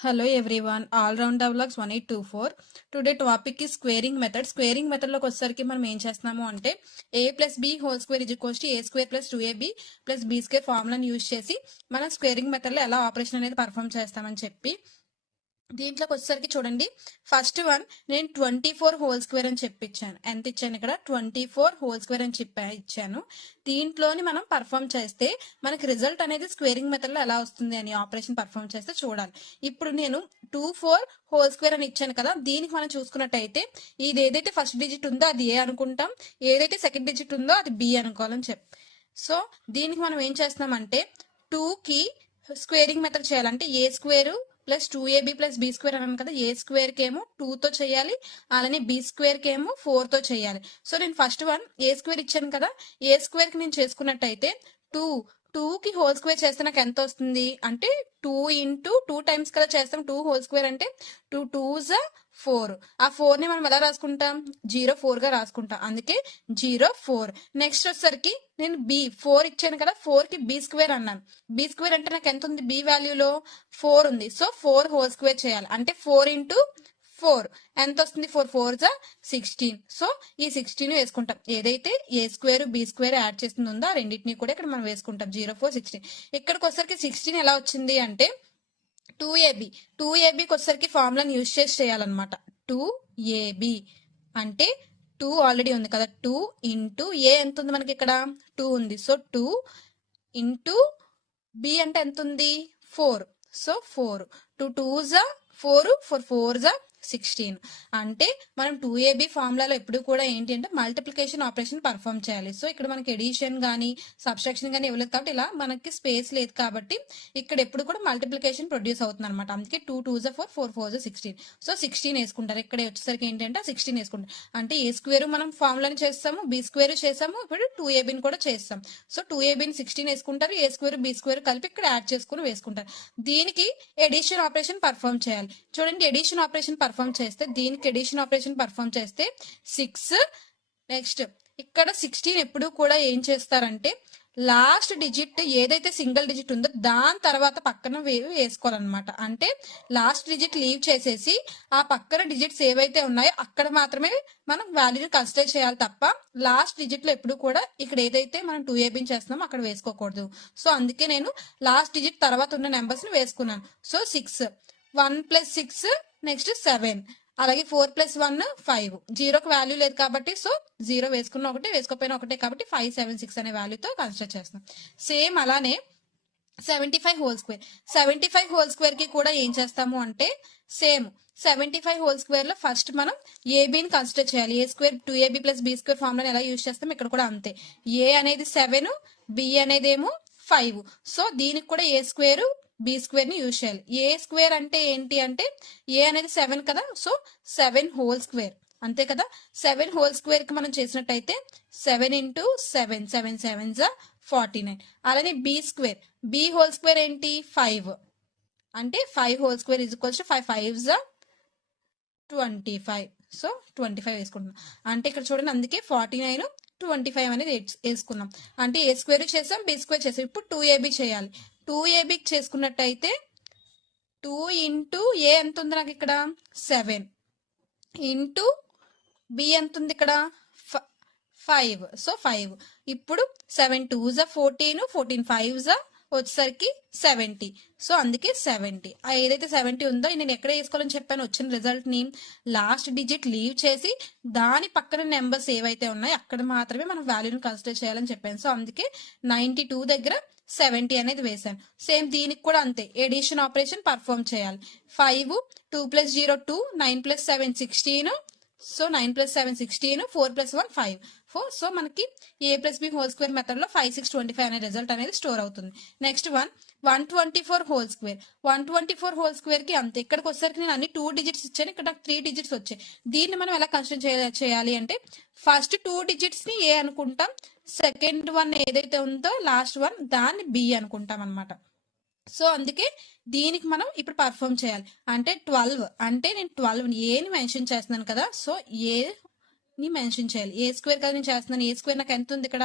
Hello everyone, all round develops 1824. Today topic is squaring method. Squaring method లోకి వచ్చేసరికి మనం ఏం చేస్తున్నాము అంటే a plus b whole square is equals to a square plus 2ab plus b square ఫార్ములాని use చేసి మనం squaring method లో ఎలా ఆపరేషన్ అనేది పర్ఫామ్ చేస్తామని చెప్పి దీంట్లోకి వచ్చేసరికి చూడండి. ఫస్ట్ వన్ నేను 24 హోల్ స్క్వేర్ అని చెప్పిచ్చాను. ఎంత ఇచ్చాను ఇక్కడ? 24 హోల్ స్క్వేర్ అని ఇచ్చాను. దీంట్లోని మనం పర్ఫామ్ చేస్తే మనకి రిజల్ట్ అనేది స్క్వేరింగ్ మెథడ్ లో ఎలా వస్తుంది అని ఆపరేషన్ పర్ఫామ్ చేస్తే చూడాలి. ఇప్పుడు నేను 24 హోల్ స్క్వేర్ అని ఇచ్చాను కదా, దీనికి మనం చూసుకున్నట్టయితే ఇది ఏదైతే ఫస్ట్ డిజిట్ ఉందో అది ఏ అనుకుంటాం, ఏదైతే సెకండ్ డిజిట్ ఉందో అది బి అనుకోవాలని చెప్పి. సో దీనికి మనం ఏం చేస్తున్నామంటే 2కి స్క్వేరింగ్ మెథడ్ చేయాలంటే a square plus 2ab plus b square అన్నాను కదా, ఏ స్క్వేర్ కేమో 2తో చేయాలి, అలానే బి స్క్వేర్ కేమో 4తో చేయాలి. సో నేను ఫస్ట్ వన్ ఏ స్క్వేర్ ఇచ్చాను కదా, ఏ స్క్వేర్ కి నేను చేసుకున్నట్టయితే 2కి హోల్ స్క్వేర్ చేస్తే నాకు ఎంత వస్తుంది అంటే 2 ఇంటూ 2 టైమ్స్ కదా చేస్తాం. 2 హోల్ స్క్వేర్ అంటే 2 2s 4. ఆ 4 ని మనం ఎలా రాసుకుంటాం? 0 4 గా రాసుకుంటాం. అందుకే 0 4. నెక్స్ట్ వచ్చేసరికి నేను బి 4 ఇచ్చాను కదా, 4 కి బి స్క్వేర్ అన్నాను. బి స్క్వేర్ అంటే నాకు ఎంత ఉంది? బి వాల్యూలో 4 ఉంది. సో 4 హోల్ స్క్వేర్ చేయాలి అంటే 4 ఇంటూ 4 ఎంత వస్తుంది? 4 4s 16. సో ఈ 16 వేసుకుంటాం. ఏదైతే ఏ స్క్వేర్ బి స్క్వేర్ యాడ్ చేస్తుంది ఉందో ఆ రెండింటిని కూడా ఇక్కడ మనం వేసుకుంటాం. 0 4 16. ఇక్కడికి వచ్చేసరికి 16 ఎలా వచ్చింది అంటే 2ab వచ్చేసరికి ఫార్ములాని యూజ్ చేసి చేయాలన్నమాట. 2ab అంటే 2 ఆల్రెడీ ఉంది కదా, 2 ఇంటూ ఏ ఎంత ఉంది మనకి ఇక్కడ? 2 ఉంది. సో 2 ఇంటూ బి అంటే ఎంత ఉంది? 4. So 4 2 2s 4 4 4s 16. అంటే మనం 2ab ఫార్ములాలో ఎప్పుడు కూడా ఏంటి అంటే మల్టిప్లికేషన్ ఆపరేషన్ పర్ఫామ్ చేయాలి. సో ఇక్కడ మనకి ఎడిషన్ కానీ సబ్స్ట్రాక్షన్ కానీ ఇవ్వలేదు కాబట్టి ఇలా మనకి స్పేస్ లేదు కాబట్టి ఇక్కడ ఎప్పుడు కూడా మల్టిప్లికేషన్ ప్రొడ్యూస్ అవుతుంది అనమాట. అందుకే 2 2s 4 4 4s 16. సో 16 వేసుకుంటారు. ఇక్కడ వచ్చేసరికి ఏంటంటే 16 వేసుకుంటారు. అంటే ఏ స్క్వేర్ మనం ఫార్ములాని చేస్తాము, బి స్క్వేర్ చేసాము, ఇప్పుడు 2abని కూడా చేస్తాం. సో 2abని 16 వేసుకుంటారు, ఏ స్క్వేర్ బి స్క్వేర్ కలిపి ఇక్కడ యాడ్ చేసుకుని వేసుకుంటారు. దీనికి ఎడిషన్ ఆపరేషన్ పర్ఫామ్ చేయాలి. చూడండి, ఎడిషన్ ఆపరేషన్ పర్ఫామ్ చేస్తే దీనికి ఎడిషన్ ఆపరేషన్ పర్ఫామ్ చేస్తే 6. నెక్స్ట్ ఇక్కడ 16 ఎప్పుడు కూడా ఏం చేస్తారంటే లాస్ట్ డిజిట్ ఏదైతే సింగిల్ డిజిట్ ఉందో దాని తర్వాత పక్కన వేసుకోవాలన్నమాట. అంటే లాస్ట్ డిజిట్ లీవ్ చేసేసి ఆ పక్కన డిజిట్స్ ఏవైతే ఉన్నాయో అక్కడ మాత్రమే మనం వాల్యూని కన్సిడర్ చేయాలి తప్ప లాస్ట్ డిజిట్ లో ఎప్పుడు కూడా ఇక్కడ ఏదైతే మనం 2ab చేస్తున్నామో అక్కడ వేసుకోకూడదు. సో అందుకే నేను లాస్ట్ డిజిట్ తర్వాత ఉన్న నెంబర్స్ ని వేసుకున్నాను. సో 6 1 + 6 నెక్స్ట్ 7, అలాగే 4 + 1 5. 0కి వాల్యూ లేదు కాబట్టి సో 0 వేసుకున్న ఒకటే, వేసుకోపోయినా ఒకటే కాబట్టి 5 7 6 అనే వాల్యూతో కన్సిడర్ చేస్తాం. సేమ్ అలానే 75 హోల్ స్క్వేర్. 75 హోల్ స్క్వేర్ కి కూడా ఏం చేస్తాము అంటే సేమ్ 75 హోల్ స్క్వేర్ లో ఫస్ట్ మనం ఏబిని కన్సిడర్ చేయాలి. ఏ స్క్వేర్ 2ab + b స్క్వేర్ ఫార్ములాని ఎలా యూజ్ చేస్తాం ఇక్కడ కూడా అంతే. ఏ అనేది 7, బి అనేది ఏమో 5. సో దీనికి కూడా ఏ స్క్వేర్ బి స్క్వేర్ ని యూజ్ చేయాలి. ఏ స్క్వేర్ అంటే ఏంటి అంటే ఏ అనేది 7 కదా, సో 7 హోల్ స్క్వేర్ అంతే కదా. 7 హోల్ స్క్వేర్ కి మనం చేసినట్టయితే 7 ఇంటూ 7 7 7s 49. అలానే B square, B whole square ఏంటి? 5. అంటే 5 whole square is equals to 5 5s 25. So 25 వేసుకుంటున్నాం. అంటే ఇక్కడ చూడండి అందుకే 49 25 అనేది వేసుకున్నాం. అంటే ఏ స్క్వేర్ చేసాం, బి స్క్వేర్ చేసాం. ఇప్పుడు 2ab చేయాలి. 2ab చేసుకున్నట్టయితే 2 ఇంటూ ఏ ఎంత ఉంది నాకు ఇక్కడ? 7 ఇంటూ బి ఎంత ఉంది ఇక్కడ? 5. సో 5. ఇప్పుడు 7 2s 14 14 5s వచ్చేసరికి 70. సో అందుకే 70. ఏదైతే 70 ఉందో నేను ఎక్కడ వేసుకోవాలని చెప్పాను వచ్చిన రిజల్ట్ ని లాస్ట్ డిజిట్ లీవ్ చేసి దాని పక్కన నెంబర్స్ ఏవైతే ఉన్నాయో అక్కడ మాత్రమే మనం వాల్యూని కన్సిడర్ చేయాలని చెప్పాను. సో అందుకే 92 దగ్గర 70 అనేది వేసాను. సేమ్ దీనికి కూడా అంతే, ఎడిషన్ ఆపరేషన్ పర్ఫామ్ చేయాలి. 5 2 + 0 2 9 + 7 16. సో 9 + 7 16, 4 + 1 5 4. సో మనకి a + b whole square method లో 5 6 25 అనే రిజల్ట్ అనేది స్టోర్ అవుతుంది. Next 124 whole square. 124 whole square కి అంతే. ఇక్కడికి వచ్చేసరికి నేను అన్ని 2 డిజిట్స్ ఇచ్చాను, ఇక్కడ 3 డిజిట్స్ వచ్చాయి. దీన్ని మనం ఎలా కన్సిడర్ చేయాలి అంటే ఫస్ట్ 2 డిజిట్స్ ని ఏ అనుకుంటాం, సెకండ్ వన్ ఏదైతే ఉందో లాస్ట్ వన్ దాన్ని బి అనుకుంటాం అనమాట. సో అందుకే దీనికి మనం ఇప్పుడు పర్ఫామ్ చేయాలి. అంటే 12 అంటే నేను 12 ఏని మెన్షన్ చేస్తున్నాను కదా, సో ఏని మెన్షన్ చేయాలి. ఏ స్క్వేర్ కదా నేను చేస్తున్నాను, ఏ స్క్వేర్ నాకు ఎంత ఉంది ఇక్కడ?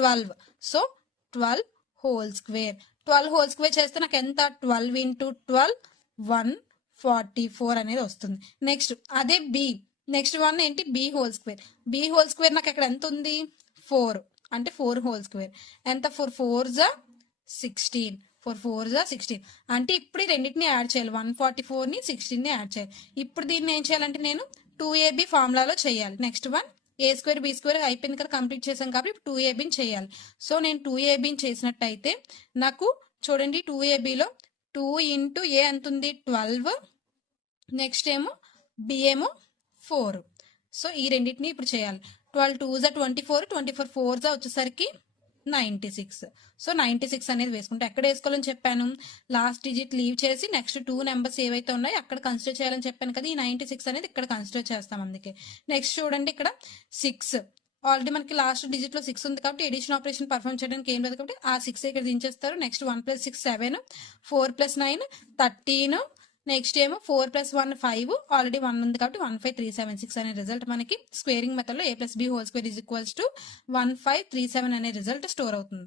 12. So 12 whole square. 12 whole square చేస్తే నాకు ఎంత? 12 ఇంటూ 12 144 అనేది వస్తుంది. నెక్స్ట్ అదే బి, నెక్స్ట్ వన్ ఏంటి, B whole square. B whole square నాకు అక్కడ ఎంత ఉంది, 4, అంటే 4 హోల్ స్క్వేర్. ఎంత, 4 4 జా 16, 4 4 జా 16. అంటే ఇప్పుడు ఈ రెండింటిని యాడ్ చేయాలి, 144ని 16ని యాడ్ చేయాలి. ఇప్పుడు దీన్ని ఏం చేయాలంటే నేను 2ab ఫార్ములాలో చేయాలి. నెక్స్ట్ వన్ ఏ స్క్వేర్ బి స్క్వేర్ అయిపోయింది కదా, కంప్లీట్ చేసాం కాబట్టి ఇప్పుడు 2abని చేయాలి. సో నేను 2abని చేసినట్టయితే నాకు చూడండి 2abలో 2 ఇంటూ ఏ ఎంత ఉంది, 12. నెక్స్ట్ ఏమో బి ఏమో 4. సో ఈ రెండింటిని ఇప్పుడు చేయాలి. 12 2 జా 24, 24 4 జా వచ్చేసరికి 96. సో 96 అనేది వేసుకుంటే ఎక్కడ వేసుకోవాలని చెప్పాను, లాస్ట్ డిజిట్ లీవ్ చేసి నెక్స్ట్ 2 నెంబర్స్ ఏవైతే ఉన్నాయో అక్కడ కన్సిడర్ చేయాలని చెప్పాను కదా, ఈ 96 అనేది ఇక్కడ కన్సిడర్ చేస్తాం అందుకే. నెక్స్ట్ చూడండి ఇక్కడ 6, ఆల్రెడీ మనకి లాస్ట్ డిజిట్ లో 6 ఉంది కాబట్టి ఎడిషన్ ఆపరేషన్ పర్ఫామ్ చేయడానికి ఏం లేదు కాబట్టి ఆ 6 ఇక్కడ దించేస్తారు. నెక్స్ట్ 1 + 6 7, 4 + 9 13, నెక్స్ట్ ఏమో 4 + 1 5, ఆల్రెడీ 1 ఉంది కాబట్టి 15376 అనే రిజల్ట్ మనకి స్క్వేరింగ్ మెథడ్ లో a + b హోల్ స్క్వేర్ = 1537 అనే రిజల్ట్ స్టోర్ అవుతుంది.